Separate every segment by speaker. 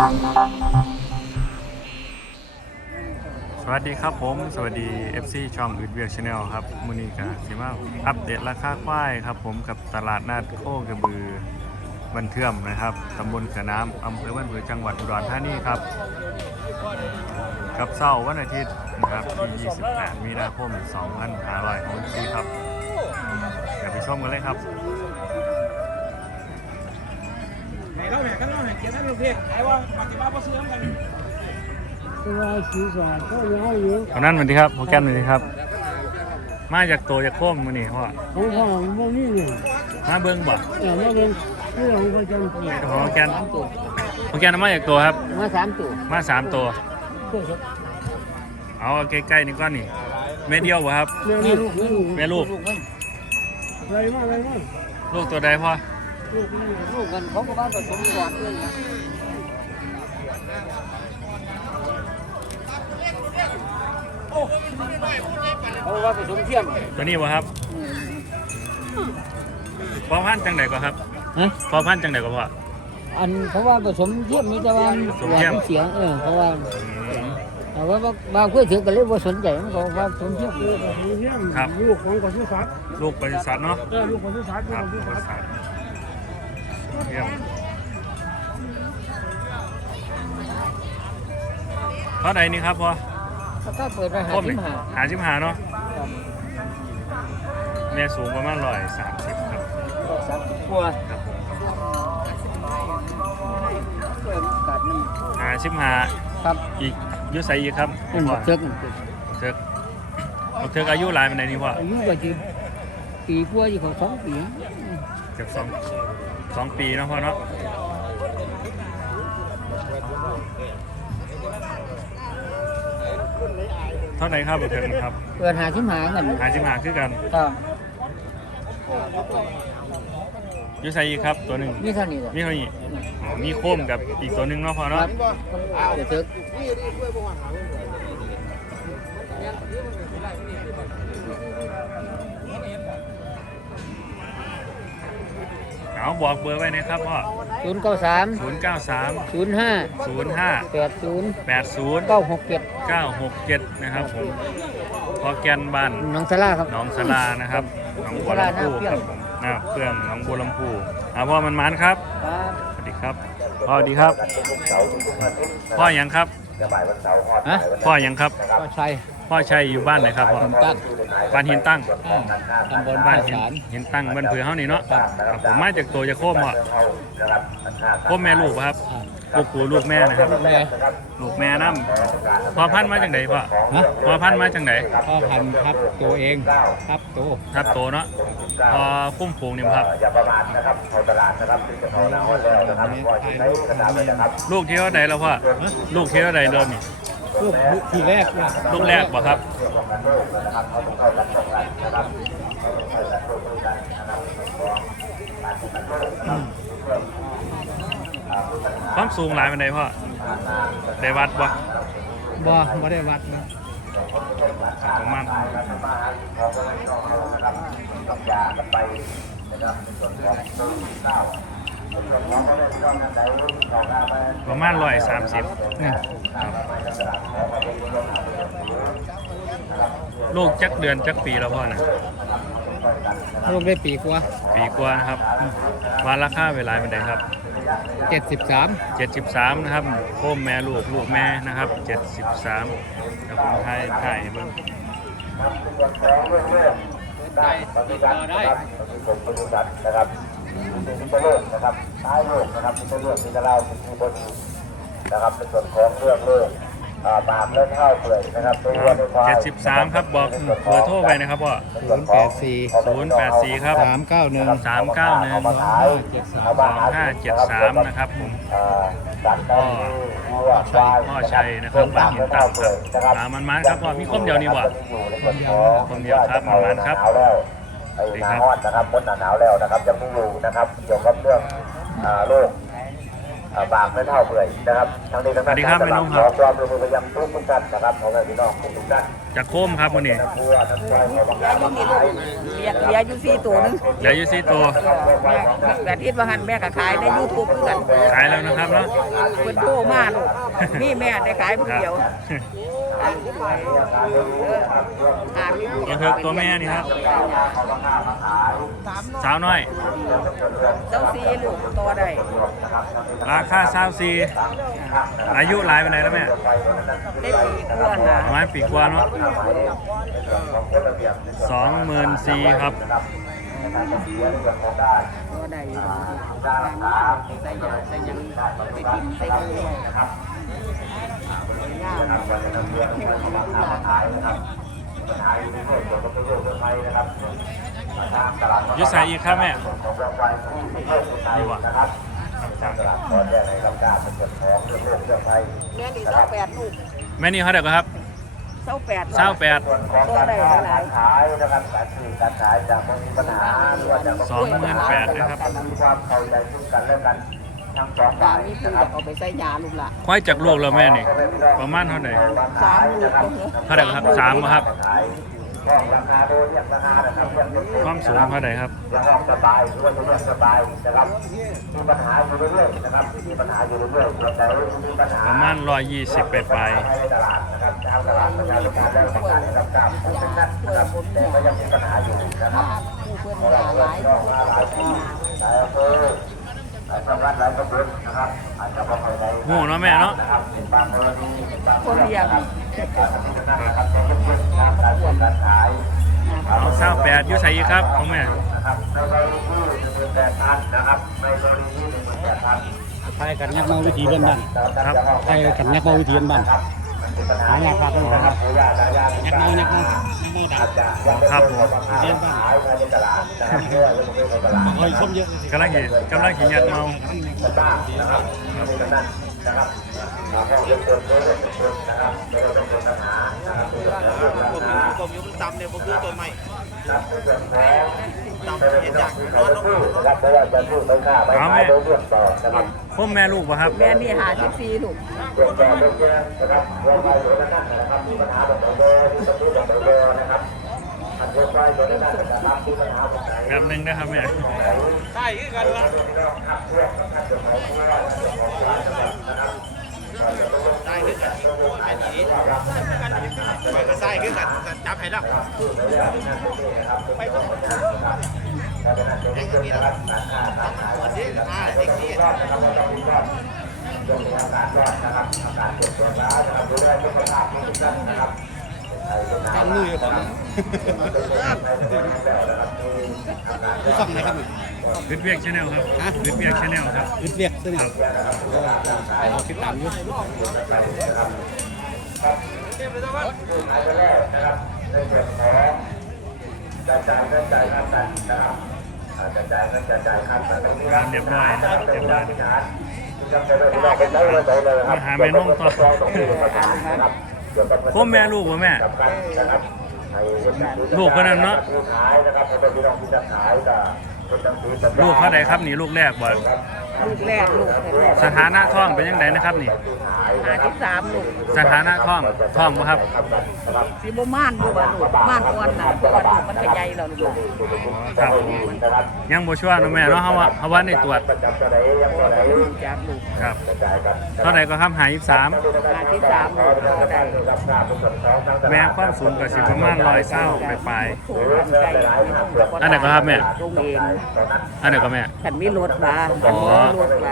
Speaker 1: สวัสดีครับผม สวัสดี FC ช่องอืดเวียกชาแนลครับมูนีกาสิมาอัปเดตราคาควายครับผมกับตลาดนัดโคกระบือบันเทื่อมนะครับตำบลกระน้ำอำเภอบ้านผือจังหวัดอุดรธานีครับ กับเสาร์วันอาทิตย์นะครับที่28มีนาคม2564ครับเดี๋ยวไปชมกันเลยครับ
Speaker 2: ไหนเล่าไหนกันเล่าไหนเกียรติท่านลูกเพชรไหนว่าปฏิบัติพ่อซื้อกัน
Speaker 3: ตัวสีสอดก็ย้ายอยู่
Speaker 1: ตอนนั้นสวัสดีครับโปรแกรมสวัสดีครับ มาจากโตจากโค้มมือนี่พ่อ
Speaker 3: ของพ่อบ่มีเลย
Speaker 1: มาเบิ้งบ่
Speaker 3: แต่ว่าเป็นเรื่องประจำปี
Speaker 1: เจ้าของโปรแกรมโปรแกรมมาจากตัวครับ
Speaker 3: มาสามตัว
Speaker 1: มาสามตัว
Speaker 3: ก็จะ
Speaker 1: เอาใกล้ๆนี่ก้อนนี่เม็ดเดียวบ่ครับ
Speaker 3: แม่ลูกลูก
Speaker 1: แม่ลูก
Speaker 3: อะไรมาอะไรมา
Speaker 1: ลูกตัวใดพ่อ
Speaker 3: ลูกนี่
Speaker 4: ลูกกันเขาก็ว่าผสมก่อนเลยนะเขาว่าผสมเทียม
Speaker 1: ตัวนี้บ่ครับพอพันธุ์จังใดก็ครับ
Speaker 4: ฮะ
Speaker 1: พอพันธุ์จังใดก็พ่อ
Speaker 4: อันเขาว่าผสมเทียมมีแต่ว่า
Speaker 1: ผสมเทียม
Speaker 4: เสียงเออเขาว่าแต่ว่าบางเพื่อนถือกันเลยว่าสนใจมันก็ว่าผสมเทียม
Speaker 3: ลูกของเที่ยงลูกของกสุสัตว์
Speaker 1: ลูกปศุสัตว์เนาะ
Speaker 3: เออลูกของกสุสัตว์
Speaker 1: ค
Speaker 3: ลูก
Speaker 1: รับ เยี่ยมเท่าไหร่นี่ครับพ่อ
Speaker 4: ถ้าเปิดไปหา
Speaker 1: ครบ
Speaker 4: ที่
Speaker 1: นี่
Speaker 4: หา
Speaker 1: หาชิมหาเนาะแม่สูงประมาณร้อยสามสิบครับ
Speaker 4: สามสิบกว่า
Speaker 1: ครับผม
Speaker 4: เปิดกัดมัน
Speaker 1: หาชิมหา
Speaker 4: ครับ
Speaker 1: อีกอยุใส่อีกครับ
Speaker 4: มัน
Speaker 1: พ่อ
Speaker 4: เชิก
Speaker 1: เถิกเอาเถิกอายุหลายเป็นไงนี่พ่อ
Speaker 4: อายุก็จีปีกว่าอยู่เขาสองปี
Speaker 1: เกือบสอง สองปีเนาะพ่อเนาะเท่าไหร่ครับเอาเถิกนะครับ
Speaker 4: เปิดหาที่หากัน
Speaker 1: หาชิมหาคือกัน
Speaker 4: ครับ
Speaker 1: อยุใส่อีกครับตัวหนึ่ง
Speaker 4: นี่เท่านี้แหละ
Speaker 1: มีเท่านี้อ๋อมีโคมกับอีกตัวหนึ่งเนาะพ่อ
Speaker 4: ค
Speaker 1: เนาะ
Speaker 4: รับเดี๋ยวเถิก
Speaker 1: เอาบอกเบอร์ไว้นะครับพ่อ
Speaker 4: ศูนย์เก้าสาม
Speaker 1: ศูนย์เก้าสาม
Speaker 4: ศูนย์ห้า
Speaker 1: ศูนย์ห้า
Speaker 4: แปดศูนย์
Speaker 1: แปดศูนย์
Speaker 4: เก้าหกเจ็ด
Speaker 1: เก้าหกเจ็ดนะครับผมพอแกนบ้าน
Speaker 4: น้องสลาครับ
Speaker 1: หน้องสลานะครับหน้องบัวลำพูครับผมหน้าเพื่องหน้องบัวลำพูอ่าพ่อมันมันครับ
Speaker 4: ครับ
Speaker 1: สวัสดีครับพ่อสวัสดีครับ พ่อหยังครับ
Speaker 4: ฮะ
Speaker 1: พ่อหยังครับ
Speaker 4: ก็ชัย
Speaker 1: พ่อชัยอยู่บ้านไหนครับพ่อ
Speaker 4: ผมตั้ง
Speaker 1: บ้านหินตั้ง
Speaker 4: ตำบล
Speaker 1: บ้า
Speaker 4: บ้านน
Speaker 1: หิน
Speaker 4: สาร
Speaker 1: หินตั้งบ้านเผือเฮานี่เนาะครับผมมาจากตัวจะโคมอะโคมแม่ลูกปะครับลูกปู่ลูกแม่นะครับ
Speaker 4: แม่
Speaker 1: ลูกแม่น้ำพอพันธุ์มาจากไหนพ่อ
Speaker 4: ฮะ
Speaker 1: พอพันธุ์มาจากไหน
Speaker 4: พ่อพันธุ์ทับตัวเองทับตัว
Speaker 1: ครับโตเนาะพอคุ้มฝูงนี่บ่ครับลูกที่เท่าไหร่แล้วพ่อลูกที่เท่าไหร่เริ่มนี่
Speaker 4: ลูกทีแรกเนี่ย
Speaker 1: ลูกแรกบ่ครับความสูงหลายเป็นไดพ่อได้วัดบ่
Speaker 4: บ่บ่ได้วัดนะ
Speaker 1: ประมาณประมาณร้อยสามสิบ
Speaker 4: เนี่ย
Speaker 1: ลูกจักเดือนจักปีแล้วพ่อนะ
Speaker 4: ลูกได้ปีกว่า
Speaker 1: ปีกว่านะครับวันราคาเวลาเป็นไดครับ
Speaker 4: เจ็ดสิบสาม
Speaker 1: 73นะครับโค้มแม่ลูกลูกแม่นะครับ73กับผมไทยไทยเบิ่ง
Speaker 4: ได้ได้
Speaker 5: นะครับ มีมิตรเลิกนะครับท้ายโลกนะครับมิตรเลิกมิตรเล่ามีบดีนะครับในส่วนของเรื่องเลิกอ่าบามเล่นข้าวเปลือยนะครับตัววัวในควาย
Speaker 1: 73ครับบอกเบอร์โทรไปนะครับพ่อ
Speaker 4: ศูนย์แปดสี่
Speaker 1: 084ครับ
Speaker 4: สามเก้าหนึ่ง
Speaker 1: 391
Speaker 5: เอามาขายเอามาหา
Speaker 1: 2573นะครับผม
Speaker 5: อ่าสัตว์ได้วัวควาย
Speaker 1: พ่อชัยนะครับบ้านหินต่ำครับอ่ามันมันครับพ่อมีคมเดียวนี่บ่คมเดียวครับประมาณครับ
Speaker 5: หนาวแล้ว ไอ้หนาร้อนนะครับพ้นหนาหนาวแล้วนะครับจะไม่อยู่นะครับ เกี่ยวกับเรื่องอ่าโรคอ่าบางไม่เท่าเปื่อยนะครับทั้งนี้ทั้งนั้น
Speaker 1: สวัสดีครับ
Speaker 5: ทางตลาด
Speaker 1: แม่นุ่มครับ
Speaker 5: ขอความร่วมมือไปยังทุกทุกท่านนะครับของพี่น้องทุกท่าน
Speaker 1: จากโคมครับวันนี้
Speaker 5: นักบัวนักควายขอบาง
Speaker 6: ยายยังมีลูกเลี้ยงเลี้ยงอยู่สี่ตัวนึง
Speaker 1: เหลืออยู่สี่ตัว
Speaker 6: แม่แบบที่ว่าหันแม่ก็ขายในยูทูบกัน
Speaker 1: ขายแล้วนะครับเนาะ
Speaker 6: เพิ่นโตมาลูกมีแม่ได้ขายผู้
Speaker 1: ครับ
Speaker 6: เดียว หามีผู้
Speaker 1: ตัวเถิกตัวแม่นี่ครับสาวน้อย
Speaker 6: เจ้าซีลูกตัวใด
Speaker 1: ราคาสาวซีอายุหลายไปไหนแล้วแม่
Speaker 6: ได้ปีกว่านะ
Speaker 1: ประมาณปีกว่าเนาะสองหมื่นสี่ครับ
Speaker 6: ตัวใดใส่ยาใส่ยังไปกินใส่กิน ยา
Speaker 1: อยุใส่อีกครับแม่ดีกว่า
Speaker 6: แม่นี่เจ้าแปดลูก
Speaker 1: แม่นี่เขาเด็กครับ
Speaker 6: เจ้าแปด
Speaker 1: เศร้าแปด
Speaker 6: ตัวใดหลาย
Speaker 5: ขายนะครับการซื้อการขายจะไม่มีปัญหาหรือว่าจะ
Speaker 1: สองหมื่นแปดนะครับ
Speaker 5: มีความเข้าใจซึ่งกันและกันทั้งสอง
Speaker 6: ตา
Speaker 5: ฝ่าย
Speaker 6: มีผู้อยากเอาไปใส่ยาลูกละ
Speaker 1: ควายจากลูกแล้วแม่นี่ ประมาณเท่าไหร่
Speaker 6: สามลูกก็เหรอ
Speaker 1: เท่าไหร่ครับสามครับ
Speaker 5: ขายก็ราคาโดยเรียกราคานะครับเรียกเรียก
Speaker 1: ความสูงเท่าไหร่ครับ
Speaker 5: ยังห้องสบายหรือว่าจะเรียกสบายนะครับมีปัญหาอยู่เรื่อยๆนะครับมีปัญหาอยู่เรื่อยๆหัวใจมีปัญหา
Speaker 1: ประมาณร้อยยี่สิบเป็ดไป
Speaker 5: ในตลาดนะครับชาวตลาดประชาชนได้ประกาศให้รับทราบทั้งนั้นนะครับแต่ก็ยังมีปัญหาอยู่นะครับ
Speaker 6: ผู้เพิ่นยาหลาย
Speaker 5: ก็มาหลายปีหลายอำเภอ หลายจังหวัดหลายตำบลนะครับอาจจะบ่ค่อยได้
Speaker 1: โง่เนาะแม่เนาะ
Speaker 5: นะครับเป็นบางกรณีบาง
Speaker 6: คนเลี้ยง
Speaker 5: การทำงานนะครับเอารการซื้อการขาย
Speaker 1: เอาเศร้าแปดยุใส่ครับของแม่
Speaker 5: นะครับในกรณีที่หนึ่งหมื่นแปดพันนะครับในกรณีที่หนึ่งหมื่นแปดพัน
Speaker 3: ไปกันยักมาวิธีเล่นบ้าน
Speaker 1: ครับ
Speaker 3: ไปกันยักมาวิธีเล่นบ้าน
Speaker 5: ครับมันเป็นปัญหา
Speaker 3: หายากครับ
Speaker 5: นะครับเพราะว่าญาติญาติ
Speaker 3: ยักมายักมายักมาดั
Speaker 5: อายัง
Speaker 1: ครับผม
Speaker 5: เรียนบ้านขายในตลาดนะครับเพราะว่ายังไม่ได้ในตลาด
Speaker 3: คอยชมเยอะ
Speaker 1: กำลังหิกำลังหิยัดเมา
Speaker 5: มันบ้างนะครับมีกันนั่นนะครับเราก็ยกตัวเรื่องตัวนะครับไม่ได้ต้องเป็นปัญหานะครับเป็นเรื่องของปัญหา
Speaker 2: ผมอยู่มันต่ำเนี่ยผมคือต้นไม้
Speaker 5: ครับ เป็นเรื่องของไม่ได้ต้องมีใครจะพูดนะครับเพราะว่าจะพูดไม่กล้าม่ขายโดยเรื่องต่อนะครับ
Speaker 1: คมแม่ลูกป่ะครับ
Speaker 6: แม่นี่หาสิบสี่ลูก
Speaker 5: เรื่องต่อเรื่องแจ้งนะครับเรื่องไปอยู่นั่นนะครับมีปัญหาตรงไหนเบอร์มีปัญหาตรงไหนเบอร์นะครับอันเรื่องไปอยู่นั่นะครับมีปัญหาตรงไหน
Speaker 1: แบบนึงนะครับแม่
Speaker 2: ใช่กันละ
Speaker 5: ครับเรื่องของเจ้าของผู้ว่าเจ้าของร้านนะครับ
Speaker 2: ใช่คือกัน ไปก็ใช่คือกันจับให้แล้วไปก็เด็กนี่แล้วเหมือนเด็กอ่าเด็กนี่
Speaker 3: จังมือผมผู้ฟังไหนครับ
Speaker 1: วิดเวียกชาแนลครับวิดเวียกชาแนลครับ
Speaker 3: อึดเรียกซึ่งเอาติดตามอยู่
Speaker 5: จะจ่ายเงินจ่ายค่าตัดนะครับจะจ่ายเงินจะจ่ายค่าตัดตรงนี้
Speaker 1: งานเรียบร้อยนะครับเรียบร้อยคมแม่ลูกป่ะแม่ลูกคนนั้นเนาะลูกเขาใดครับนี่ลูกแรกบ่
Speaker 6: ลูกแรกลูกแรก
Speaker 1: สถานะท้องเป็นยังไงนะครับนี่
Speaker 6: หาสิบสามลูก
Speaker 1: สถานะท้องท้องบ่ครับ
Speaker 6: สิบ่ม่านบ่ว่าลูกม่านอ่อนน่ะเพราะว่าลูกมันขยายแล้วลูก
Speaker 1: ครับยังบ่ชัวร์เนาะแม่เนาะเฮาว่าเฮาว่าในตรวจ
Speaker 6: จากลูก
Speaker 1: ครับเท่าไหร่ก็ครับหา23
Speaker 6: หาที่สามลูกก็ได้
Speaker 1: แม่ความสูงก็สิประมาณ120ไปปลาย
Speaker 6: สูงกันใกล้
Speaker 1: อันไหนก็ครับแม่
Speaker 6: ส่งเอง
Speaker 1: ๆอันไหนก็แม่
Speaker 6: ขันมีรถมาขันมีรถมา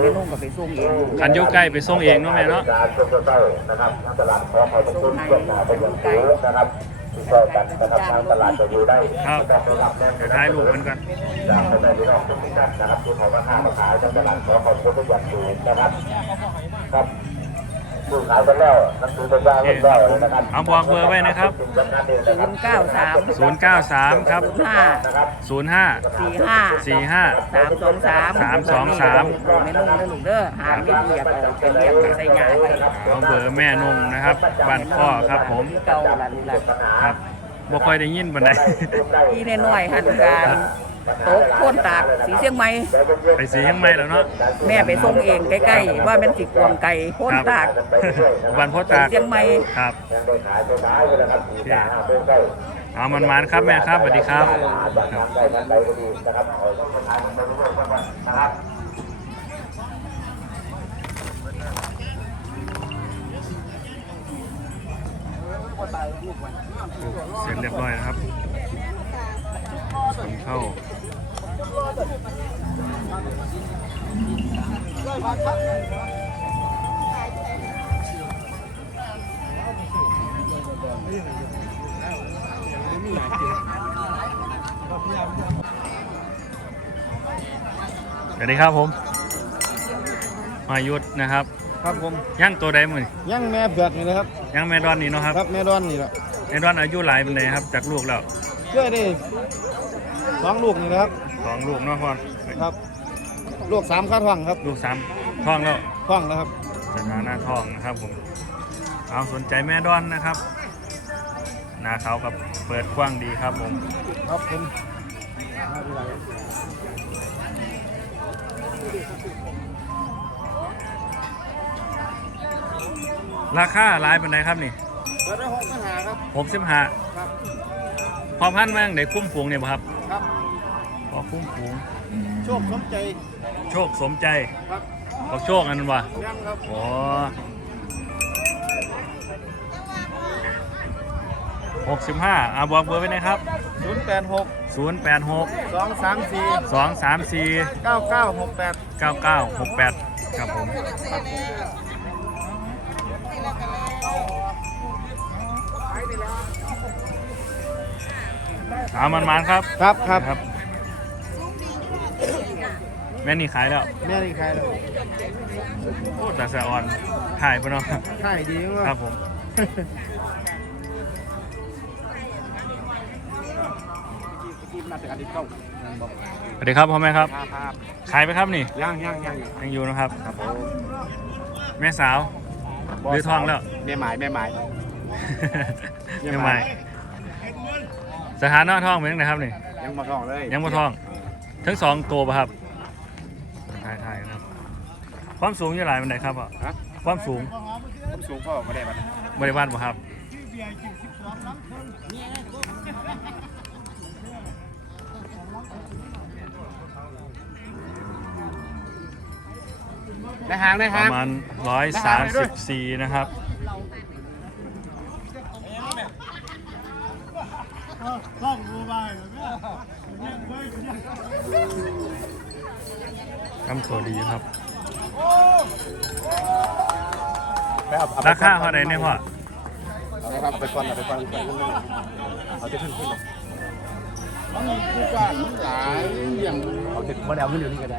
Speaker 6: ไม่นุ่งก็ไปส่งเองลูก
Speaker 1: คันอยู่ใกล้ไปส่งเองเนาะแม่เนาะ
Speaker 5: การชมเต้านะครับทางตลาดขอขอบคุณเพื่อนหนาเป็นอย่างสูงนะครับที่ช่วยกันนะครับทางตลาดจะอยู่ได้
Speaker 1: ครับ
Speaker 5: ต้องรับแรง
Speaker 1: เดี๋ยวถ่ายรูปกันก่อน
Speaker 5: จากคนในพี่น้องทุกท่านนะครับที่เขามาค้ามาขายทางตลาดขอขอบคุณทุกอย่างสูงนะครับ ครับ
Speaker 1: เอาบอกเบอร์ไว้นะครับ
Speaker 6: ศูนย์เก้าสาม
Speaker 1: 093 ครับ
Speaker 6: ห้า
Speaker 1: 05
Speaker 6: สี่ห้า
Speaker 1: 45
Speaker 6: สามสองสาม
Speaker 1: 323
Speaker 6: ไม่นุ่งเลยลูกเด้อหาไม่เรียกเอาไปเรียกไปใส่ยาไว้
Speaker 1: เอาเบอร์แม่นงนะครับบ้านข้อครับผม
Speaker 6: เก่าหลันหลัน
Speaker 1: ครับบ่ค่อยได้ยินปานใด
Speaker 6: ที่น้อยๆหันการโตกโค่นตากสีเชียงใหม่
Speaker 1: ไปสียังไม่แล้วเนาะ
Speaker 6: แม่ไปส่งเองใกล้ๆว่ามันสิกวงไก่โค่นตาก
Speaker 1: วันโพตาก
Speaker 6: เชียงใหม่
Speaker 1: ครับ
Speaker 5: ยังได้ขายตัวท้ายเลยนะครับสี่ดาห้าเพื่อนได้
Speaker 1: เอามันมานครับแม่ครับสวัสดีครับ
Speaker 5: จากทำได้นั้นได้ก็ดีนะครับขอต้องไปทานไปเรื่อยๆก่อนนะครับ
Speaker 1: เสร็จเรียบร้อยนะครับส่งเข้า สวัสดีครับผม มายุทธนะครับ
Speaker 2: ครับผม
Speaker 1: ย่างตัวใดมือ
Speaker 2: ยังแม่เผือกนี่นะครับ
Speaker 1: ย่างแมดอนนี่เนาะครับ
Speaker 2: ครับแม่ดอนนี่แหละ
Speaker 1: แมดอนอายุหลายเป็นเลยครับ จากลูกแล้ว
Speaker 2: ช่วยได้สองลูกนี่นะครับ
Speaker 1: สองลูกเนาะพ่อ
Speaker 2: ครับ ลูกสามข้าท้องครับ
Speaker 1: ลูกสามท้องแล้ว
Speaker 2: ท้องนะครับ
Speaker 1: สถานะทองนะครับผมเอาสนใจแม่ดอนนะครับหนาเขากับเปิดกว้างดีครับผม
Speaker 2: ครับผม
Speaker 1: ราคาหลายเป็นไดครับนี่
Speaker 2: เปิดได้หกปัญหาครับ
Speaker 1: หกสิบห้า
Speaker 2: ครับ
Speaker 1: พอพันแม่งได้คุ้มฝูงเนี่ยบ่ครับ
Speaker 2: ครับ
Speaker 1: พอคุ้มฝูง
Speaker 2: โชคสมใจ
Speaker 1: โชคสมใจ
Speaker 2: ครับ
Speaker 1: บอกโชคอันนั้นวะ
Speaker 2: ยังครับ
Speaker 1: โอ้หกสิบห้าอะบอกเบอร์ไว้นะครับ
Speaker 2: ศูนย์แปดหก
Speaker 1: ศูนย์แปดหก
Speaker 2: สองสามสี่
Speaker 1: สองสามสี่
Speaker 2: เก้าเก้าหกแปด
Speaker 1: เก้าเก้าหกแปดครับผมเอามันมันๆครับ
Speaker 2: ครับครับ
Speaker 1: ครับ แม่นี่ขายแล้ว
Speaker 2: แม่นี่ใครแล้ว
Speaker 1: โอ้แต่สะออนถ่ายปะเนาะ
Speaker 2: ขายดีมาก
Speaker 1: ครับผมสวัสดีครับพ่อแม่ครับ
Speaker 2: ครับ
Speaker 1: ขายไปครับนี่
Speaker 2: ย่างย่างย่าง
Speaker 1: ยังอยู่นะครับ
Speaker 2: ครับผม
Speaker 1: แม่สาวหรือทองแล้ว
Speaker 2: แม่หมายแม่หมาย
Speaker 1: ยังไงสถานะทองเป็นยังไงครับนี่
Speaker 2: ยังมาท้องเลย
Speaker 1: ยังบ่ทอง ทั้งสองตัวป่ะครับ ความสูงอยู่หลายมันไหนครับอะ
Speaker 2: ฮะ
Speaker 1: ความสูง
Speaker 2: ผมสูงพ่อไม่ได้บัด
Speaker 1: บริวารป่ะครับ
Speaker 2: ในหางใน
Speaker 1: ป
Speaker 2: หาง
Speaker 1: ระมาณ134นะครับทำตัวดีครับ ราคาเท่าไหร่เนี่ยพ่อ
Speaker 2: เอาละครับไปก่อนเอาไปก่อนเอาไปก่อนเอาจะขึ้นขึ้นเลยมันผู้กว้างมันหลายอย่างเอาติดมาแล้วขึ้นเดี๋ยวนี้ก็ได้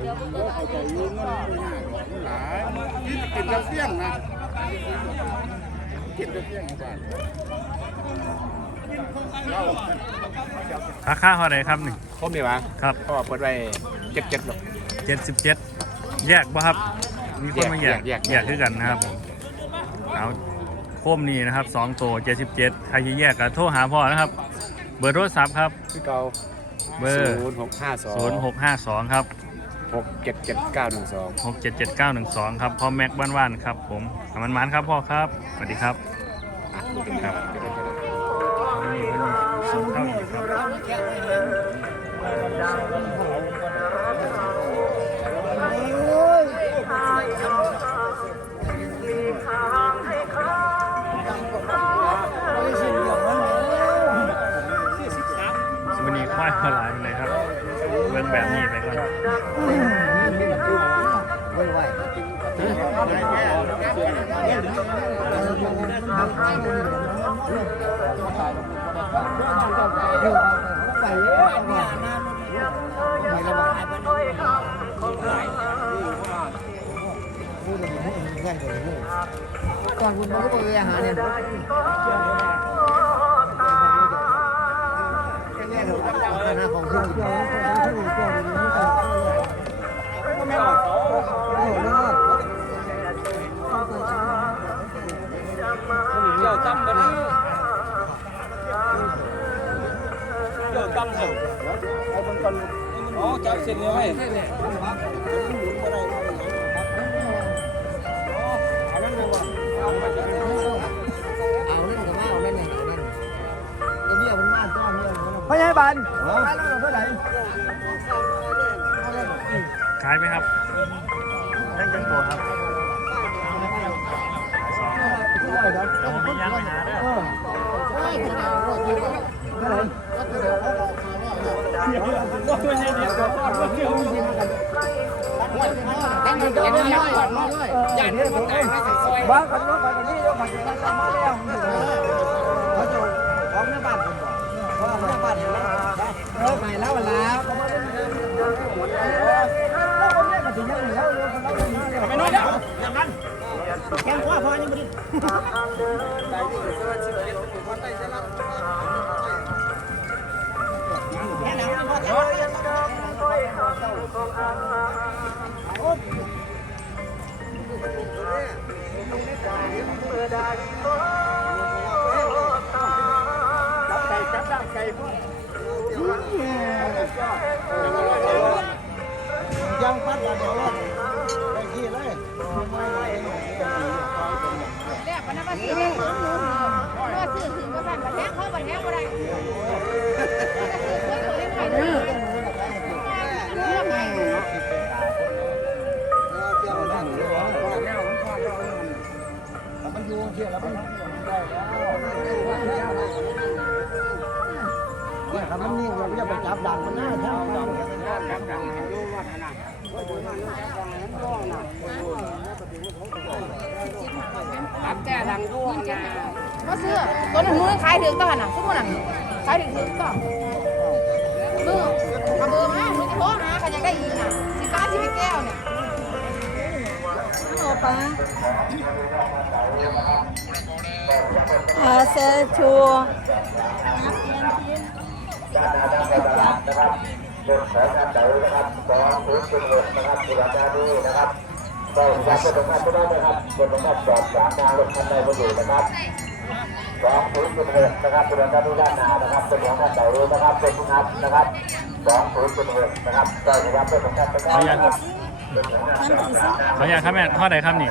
Speaker 2: เอาใจยืนมันหลายนี่จะกินกระเฟี้ยงนะกินกระเฟี้ยงบ้าน
Speaker 1: ราคาเท่าไหร่ครับนี่
Speaker 2: ครบดีวะ
Speaker 1: ครับ
Speaker 2: ก็เปิดไว้เจ็ดเจ็ดหรอก
Speaker 1: 77แยกป่ะครับ มีคนมาแยก
Speaker 2: แยกแยก
Speaker 1: แยกคือกันนะครับผม เอาโคมนี่นะครับ2ตัว77ใครจะแยกก็โทรหาพ่อนะครับ เบอร์โทรศัพท์ครับ
Speaker 2: พี่เกา
Speaker 1: เบอร์
Speaker 2: ศูนย์หกห้าสอง
Speaker 1: 0652ครับ
Speaker 2: หกเจ็ดเจ็ดเก้าหนึ่งสอง
Speaker 1: 677 912ครับพ่อแม็กบ้านว่านครับผมขมันมันครับพ่อครับสวัสดีครับ
Speaker 2: อะเป็นครับ
Speaker 1: นี่มันส่งเข้าอีกครับ แบบนี้ไปก่อน
Speaker 4: ก่อนคุณมาก็ไปอาหารเนี่ยนะของคุณเจ้าของเจ้ อ๋
Speaker 2: อจะเสียนี่ไหม
Speaker 4: เอาเล่นกับมาเอาเล่นเลยเอาเล่นเบี้ยมันม้าเบี้ยมัน
Speaker 3: พยาบาลขายแล้วเท่าไหร่
Speaker 1: ขายไหมครับ อย่าง
Speaker 3: นี้ผมเองบ้านกันรถไปกันนี่รถไปกันมาแล้วเขาจะของในบ้านผมบอกว่าในบ้านเห็นไหมเออไปแล้วแล้วเขาไม่ได้เงินแล้วผมเนี่ยก็ถึงยังแล้วเลยเขาไม่ได้ไม่น้อยแล้วอย่างนั้นแกงว่าพอยังไม่ได้ ยังพัดมาเดี๋ยวไปที่เลย
Speaker 7: แรกวันนั้นว่าซื้อของหนูว่าซื้อถึงก็สั่บัดแท้เขาบัดแท้บ่ได้เลื
Speaker 3: เนี่ยครับมันนี่งเราก็จะไปจับดังมันน่าแท้
Speaker 7: ว่าซื้อตัวนั้นหนูขายถึงตอนน่ะสมมุติน่ะขายถึงถึงต่อมือเอาเบอร์มาหนูจะโทรหาใครอยากได้อีกน่ะสิฟ้าสิเป็นแก้วเนี่ย
Speaker 8: อาอาเซชู
Speaker 5: นะครับเป็นของงานเต๋อนะครับสองศูนย์จุดหกนะครับบุรณาดีนะครับก็อยากจะตรงนั้นไม่ได้นะครับเป็นตรงนั้นจอดสามทางรถคันใดมาอยู่นะครับสองศูนย์จุดหกนะครับบุรณาดีด้านหน้านะครับเป็นของงานเต๋อนะครับเป็นผู้นำนะครับสองศูนย์จุดหกนะครับก็นะครับเป็นของงานเต๋อ
Speaker 1: ขออนุญาตครับขออนุญาตครับแม่เท่าไหร่ครับนี่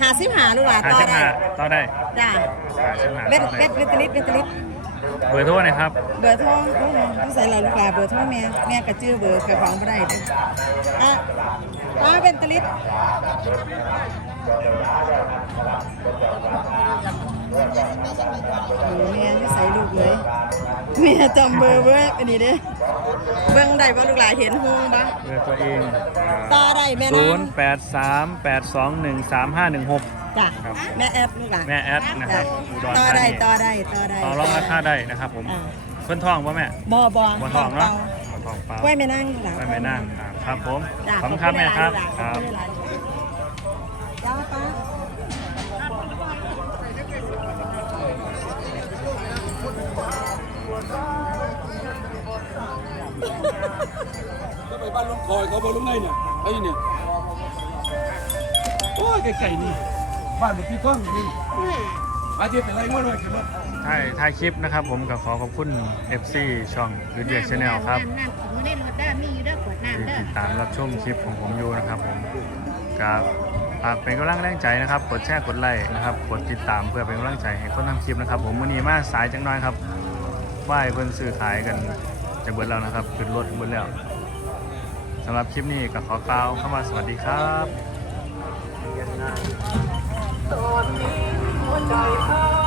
Speaker 8: หาสิบหาลูกหลาน
Speaker 1: หา
Speaker 8: ต่อ
Speaker 1: สิบ
Speaker 8: ได้
Speaker 1: ห้าต่อได้
Speaker 8: จ้า
Speaker 1: หาสิบห้า
Speaker 8: เบ็ด
Speaker 1: ต่อได้
Speaker 8: เบ็ดเบ็ดตลิดเบ็ดตลิด
Speaker 1: เบอร์โทรหน่อยครับ
Speaker 8: เบอร์โทรผู้ใส่เราลูกหลานเบอร์โทรแม่แม่กระจื้อเบอร์กระของบ่ได้เด้ออะป้าเป็นตลิดโอ้แม่ไม่ใส่ลูกเลยแม่จำเบอร์เว้ยอันนี้เด้อเบิ่งได้บ่ลูกหลานเห็นฮูงบ่
Speaker 1: เบอร์ตัวเอง
Speaker 8: ต่อได้แม่
Speaker 1: ศู
Speaker 8: นะ
Speaker 1: นย์แปดสามแปดสองหนึ่งสามห้าหนึ่งหก
Speaker 8: จ้ะ
Speaker 1: ครับ
Speaker 8: แม่แอดลูกหลาน
Speaker 1: แม่แอดนะครับอุดร
Speaker 8: ต่อ
Speaker 1: ธา
Speaker 8: ได้
Speaker 1: นี
Speaker 8: ต่อได้ต่อได้
Speaker 1: ต่อรองราคาได้นะครับ ผม
Speaker 8: อ่า
Speaker 1: เพิ่นท่องป่ะแม่
Speaker 8: บ่บ่
Speaker 1: บ่ท่องเนาะบ่ท่องเปล่า
Speaker 8: ไว้ไม่นั่งหลัง
Speaker 1: ไปไม่นั่งอ่าครับผม
Speaker 8: จ้ะ
Speaker 1: ขอบคุณครับแม่ครับ
Speaker 8: ข
Speaker 1: ค
Speaker 8: อบ
Speaker 1: รับ
Speaker 8: คุณหลายจ้าป้า
Speaker 2: ก็ไปบ้านลุงคอยเขาบอกลุงไงเนี่ยไอ้เนี่ยโอ้ยไก่ๆนี่ บ้านพี่ก้องนี่อาเจ็บเป็นไรง่วงหน่อยขึ้นรถ
Speaker 1: ถ่ายถ่ายคลิปนะครับผมก็ขอขอบคุณ FC ช่องยูเดียชแนลครับ
Speaker 7: น้ำของเล่นรถได้มีอยู่เด้อขวดน้ำ
Speaker 1: ที่
Speaker 7: เด้อ
Speaker 1: ติดตามรับชมคลิปของผมอยู่นะครับผมกับฝากเป็นกำลังแรงใจนะครับ กดแชร์กดไลค์นะครับ กดติดตามเพื่อเป็นกำลังใจให้คนทำคลิปนะครับ ผมมื่อนี้มาสายจังน้อยครับว่ายเพิ่นซื้อขายกันจะเบิดแล้วนะครับขึ้นรถเบิดแล้วสำหรับคลิปนี้ก็ขอกล่าวเข้ามาสวัสดีครับ
Speaker 6: ตอนนี้หัวใจข้า